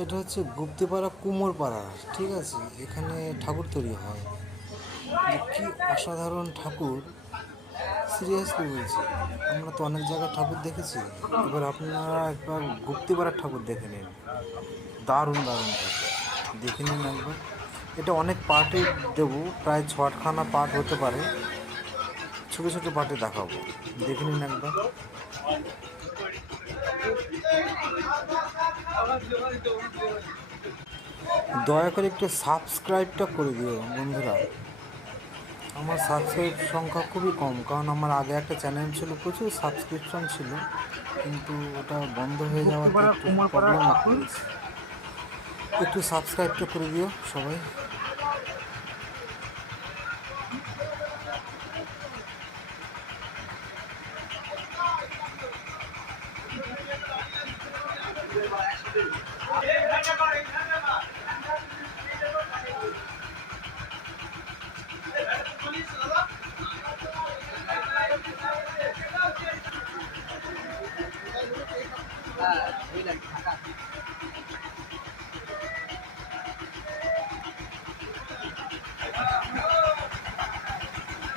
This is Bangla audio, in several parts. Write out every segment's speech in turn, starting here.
এটা হচ্ছে গুপ্তিপাড়া কুমোরপাড়া, ঠিক আছে। এখানে ঠাকুর তৈরি হয়, যে কি অসাধারণ ঠাকুর, সিরিয়াসলি বলছি। আমরা তো অনেক জায়গায় ঠাকুর দেখেছি, এবার আপনারা একবার গুপ্তিপাড়ার ঠাকুর দেখে নিন। দারুণ দারুণ ঠাকুর, দেখে নিন একবার। এটা অনেক পার্টে দেবো, প্রায় 6-8খানা পার্ট হতে পারে, ছোটো ছোটো পার্টে দেখাবো, দেখে নিন একবার। দয়া করে একটু সাবস্ক্রাইবটা করে দিও বন্ধুরা। আমার সাবস্ক্রাইব সংখ্যা খুবই কম, কারণ আমার আগে একটা চ্যানেল ছিল, প্রচুর সাবস্ক্রিপশন ছিল, কিন্তু ওটা বন্ধ হয়ে যাওয়াতে গুপ্তিপাড়া একটু কুমারপাড়ার প্রবলেমে ঠাকুর। পড়েছি। একটু সাবস্ক্রাইবটা করে দিও সবাই।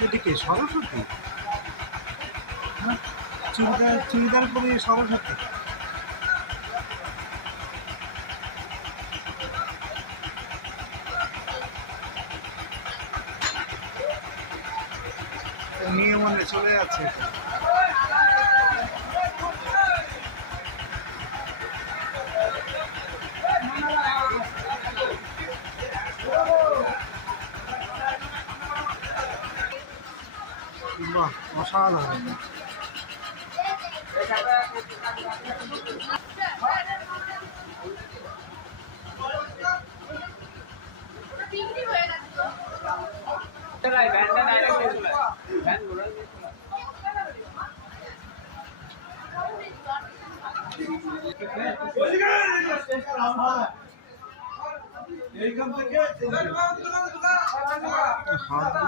এদিকে সরস্বতী, হ্যাঁ, চুড়িদার চুড়িদার পরে সরস্বতী। নিয়ে মনে চলে যাচ্ছে এটা। বাহ, অসাধারণ। এইখান থেকে হাতগুলো কি সুন্দর।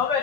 হবে